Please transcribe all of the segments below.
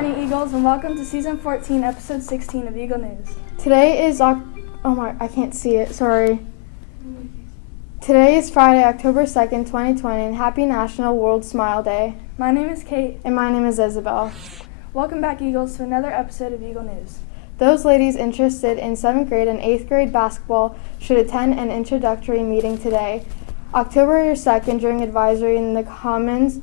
morning, Eagles, and welcome to Season 14, Episode 16 of Eagle News. Today is I can't see it, sorry. Today is Friday, October 2nd, 2020, and happy National World Smile Day. My name is Kate. And my name is Izabelle. Welcome back, Eagles, to another episode of Eagle News. Those ladies interested in 7th grade and 8th grade basketball should attend an introductory meeting today. October 2nd, during advisory in the Commons,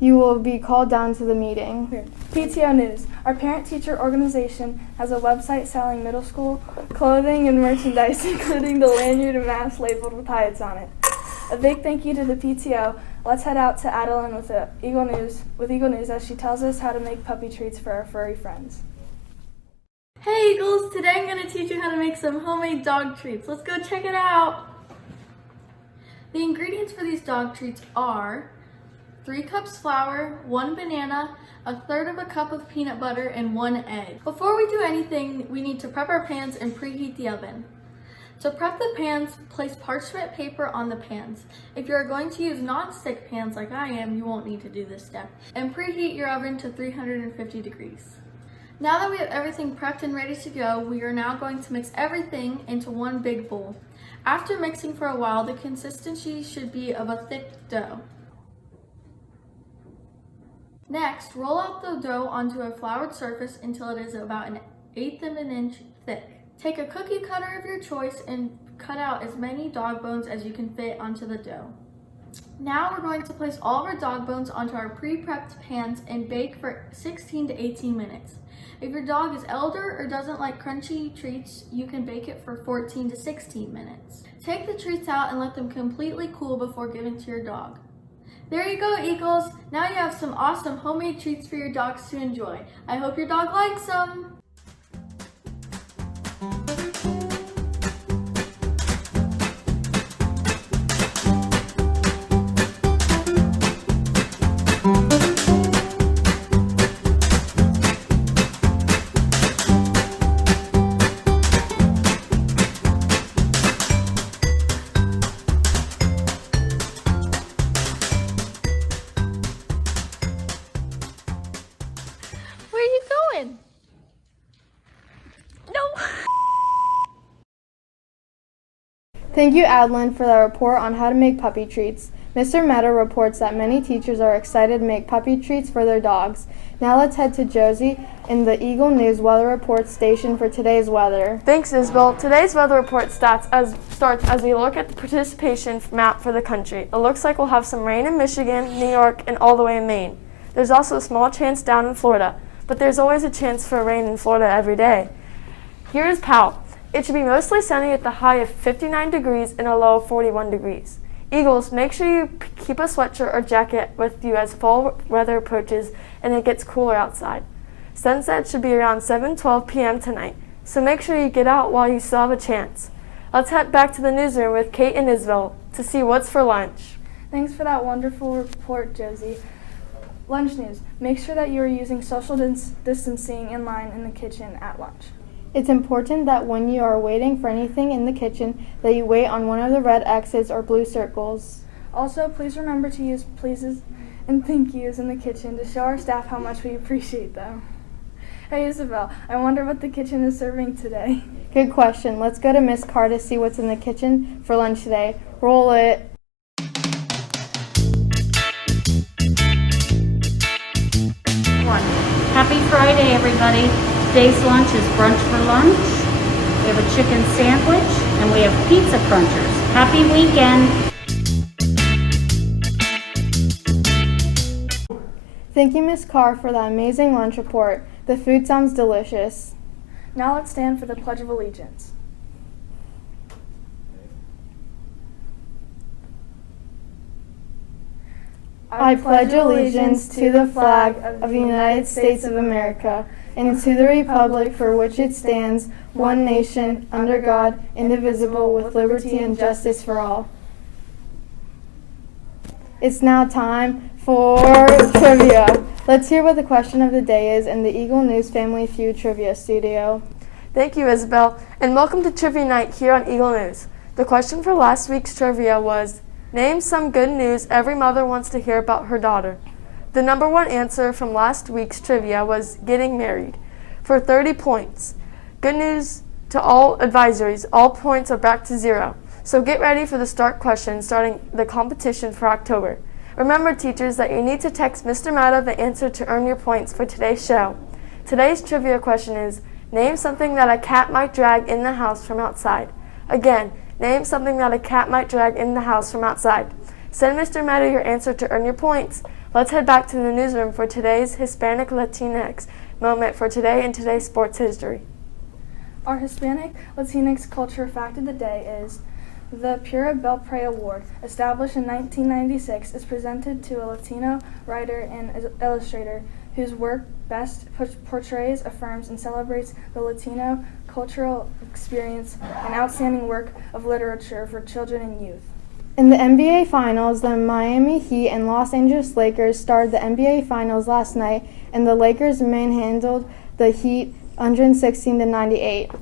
you will be called down to the meeting. PTO News. Our parent-teacher organization has a website selling middle school clothing and merchandise, including the lanyard and mask labeled with Heights on it. A big thank you to the PTO. Let's head out to Adeline with Eagle News as she tells us how to make puppy treats for our furry friends. Hey Eagles, today I'm going to teach you how to make some homemade dog treats. Let's go check it out. The ingredients for these dog treats are 3 cups flour, 1 banana, 1/3 cup of peanut butter, and 1 egg. Before we do anything, we need to prep our pans and preheat the oven. To prep the pans, place parchment paper on the pans. If you're going to use non-stick pans like I am, you won't need to do this step. And preheat your oven to 350 degrees. Now that we have everything prepped and ready to go, we are now going to mix everything into one big bowl. After mixing for a while, the consistency should be of a thick dough. Next, roll out the dough onto a floured surface until it is about 1/8 of an inch thick. Take a cookie cutter of your choice and cut out as many dog bones as you can fit onto the dough. Now we're going to place all of our dog bones onto our pre-prepped pans and bake for 16 to 18 minutes. If your dog is elder or doesn't like crunchy treats, you can bake it for 14 to 16 minutes. Take the treats out and let them completely cool before giving to your dog. There you go, Eagles. Now you have some awesome homemade treats for your dogs to enjoy. I hope your dog likes them. Where are you going? No. Thank you, Adeline, for that report on how to make puppy treats. Mr. Meta reports that many teachers are excited to make puppy treats for their dogs. Now let's head to Josie in the Eagle News weather report station for today's weather. Thanks, Isabel. Today's weather report starts as we look at the participation map for the country. It looks like we'll have some rain in Michigan, New York, and all the way in Maine. There's also a small chance down in Florida, but there's always a chance for rain in Florida every day. Here's Powell. It should be mostly sunny with a high of 59 degrees and a low of 41 degrees. Eagles, make sure you keep a sweatshirt or jacket with you as fall weather approaches and it gets cooler outside. Sunset should be around 7:12 p.m. tonight, so make sure you get out while you still have a chance. Let's head back to the newsroom with Kate and Izabelle to see what's for lunch. Thanks for that wonderful report, Josie. Lunch news. Make sure that you are using social distancing in line in the kitchen at lunch. It's important that when you are waiting for anything in the kitchen that you wait on one of the red X's or blue circles. Also, please remember to use pleases and thank yous in the kitchen to show our staff how much we appreciate them. Hey Isabel, I wonder what the kitchen is serving today. Good question. Let's go to Miss Carr to see what's in the kitchen for lunch today. Roll it. Happy Friday, everybody. Today's lunch is brunch for lunch. We have a chicken sandwich and we have pizza crunchers. Happy weekend. Thank you, Miss Carr, for that amazing lunch report. The food sounds delicious. Now let's stand for the Pledge of Allegiance. I pledge allegiance to the flag of the United States of America and to the republic for which it stands, one nation, under God, indivisible, with liberty and justice for all. It's now time for trivia. Let's hear what the question of the day is in the Eagle News Family Feud Trivia Studio. Thank you, Isabel, and welcome to Trivia Night here on Eagle News. The question for last week's trivia was, name some good news every mother wants to hear about her daughter. The number one answer from last week's trivia was getting married for 30 points. Good news to all advisories, all points are back to 0. So get ready for the start questions starting the competition for October. Remember, teachers, that you need to text Mr. Mata the answer to earn your points for today's show. Today's trivia question is, name something that a cat might drag in the house from outside. Again, name something that a cat might drag in the house from outside. Send Mr. Mata your answer to earn your points. Let's head back to the newsroom for today's Hispanic Latinx moment for today in today's sports history. Our Hispanic Latinx culture fact of the day is the Pura Belpre Award, established in 1996, is presented to a Latino writer and illustrator whose work best portrays, affirms, and celebrates the Latino cultural experience and outstanding work of literature for children and youth. In the NBA Finals, the Miami Heat and Los Angeles Lakers started the NBA Finals last night, and the Lakers manhandled the Heat 116-98.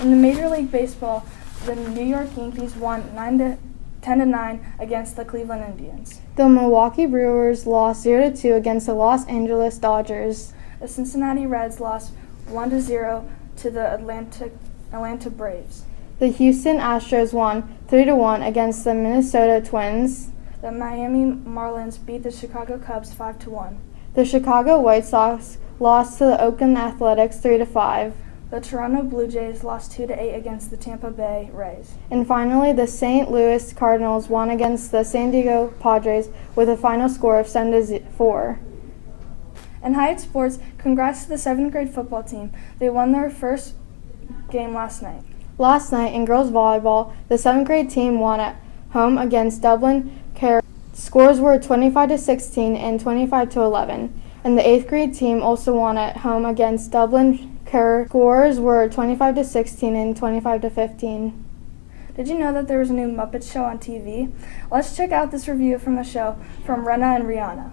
In the Major League Baseball, the New York Yankees won 10-9 against the Cleveland Indians. The Milwaukee Brewers lost 0-2 against the Los Angeles Dodgers. The Cincinnati Reds lost 1-0 to the Atlanta Braves. The Houston Astros won 3-1 against the Minnesota Twins. The Miami Marlins beat the Chicago Cubs 5-1. The Chicago White Sox lost to the Oakland Athletics 3-5. The Toronto Blue Jays lost 2-8 against the Tampa Bay Rays. And finally, the St. Louis Cardinals won against the San Diego Padres with a final score of 7-4. In Hyatt Sports, congrats to the 7th grade football team. They won their first game last night. Last night in girls volleyball, the 7th grade team won at home against Dublin Care. Scores were 25-16 and 25-11. And the 8th grade team also won at home against Dublin Care. Scores were 25-16 and 25-15. Did you know that there was a new Muppet show on TV? Let's check out this review from the show from Rena and Rihanna.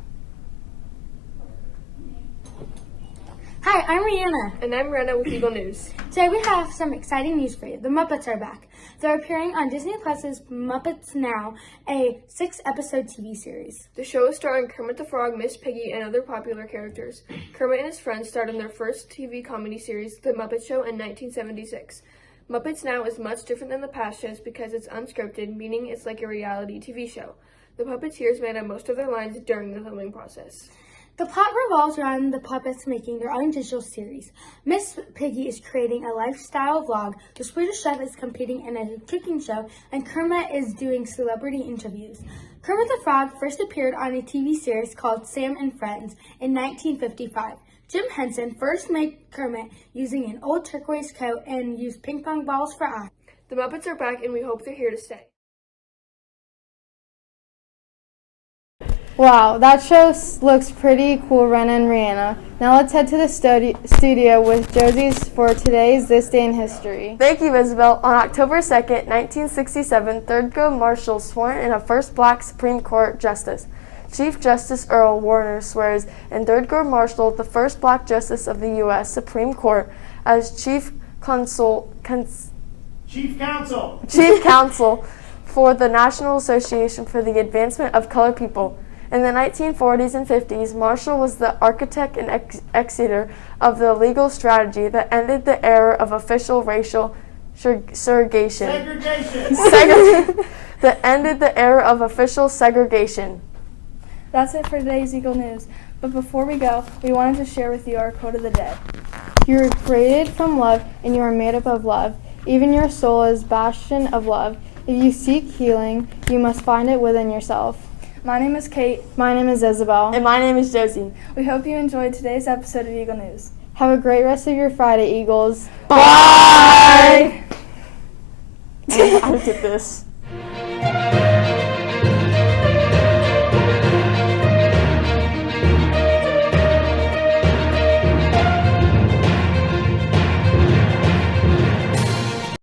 Hi, I'm Rihanna. And I'm Rena with Eagle News. Today we have some exciting news for you. The Muppets are back. They're appearing on Disney Plus's Muppets Now, a 6-episode TV series. The show is starring Kermit the Frog, Miss Piggy, and other popular characters. Kermit and his friends starred in their first TV comedy series, The Muppet Show, in 1976. Muppets Now is much different than the past shows because it's unscripted, meaning it's like a reality TV show. The Puppeteers made up most of their lines during the filming process. The plot revolves around the puppets making their own digital series. Miss Piggy is creating a lifestyle vlog, the Swedish Chef is competing in a cooking show, and Kermit is doing celebrity interviews. Kermit the Frog first appeared on a TV series called Sam and Friends in 1955. Jim Henson first made Kermit using an old turquoise coat and used ping pong balls for eyes. The Muppets are back and we hope they're here to stay. Wow, that show looks pretty cool, Rena and Rihanna. Now let's head to the studio with Josie's for today's This Day in History. Thank you, Isabel. On October 2nd, 1967, Thurgood Marshall sworn in a first black Supreme Court justice. Chief Justice Earl Warner swears in Thurgood Marshall, the first black justice of the U.S. Supreme Court, as Chief Counsel for the National Association for the Advancement of Colored People. In the 1940s and 50s, Marshall was the architect and executor of the legal strategy that ended the era of official racial segregation. That ended the era of official segregation. That's it for today's Eagle News. But before we go, we wanted to share with you our quote of the day. You are created from love, and you are made up of love. Even your soul is bastion of love. If you seek healing, you must find it within yourself. My name is Kate. My name is Isabel. And my name is Josie. We hope you enjoyed today's episode of Eagle News. Have a great rest of your Friday, Eagles. Bye! I did this.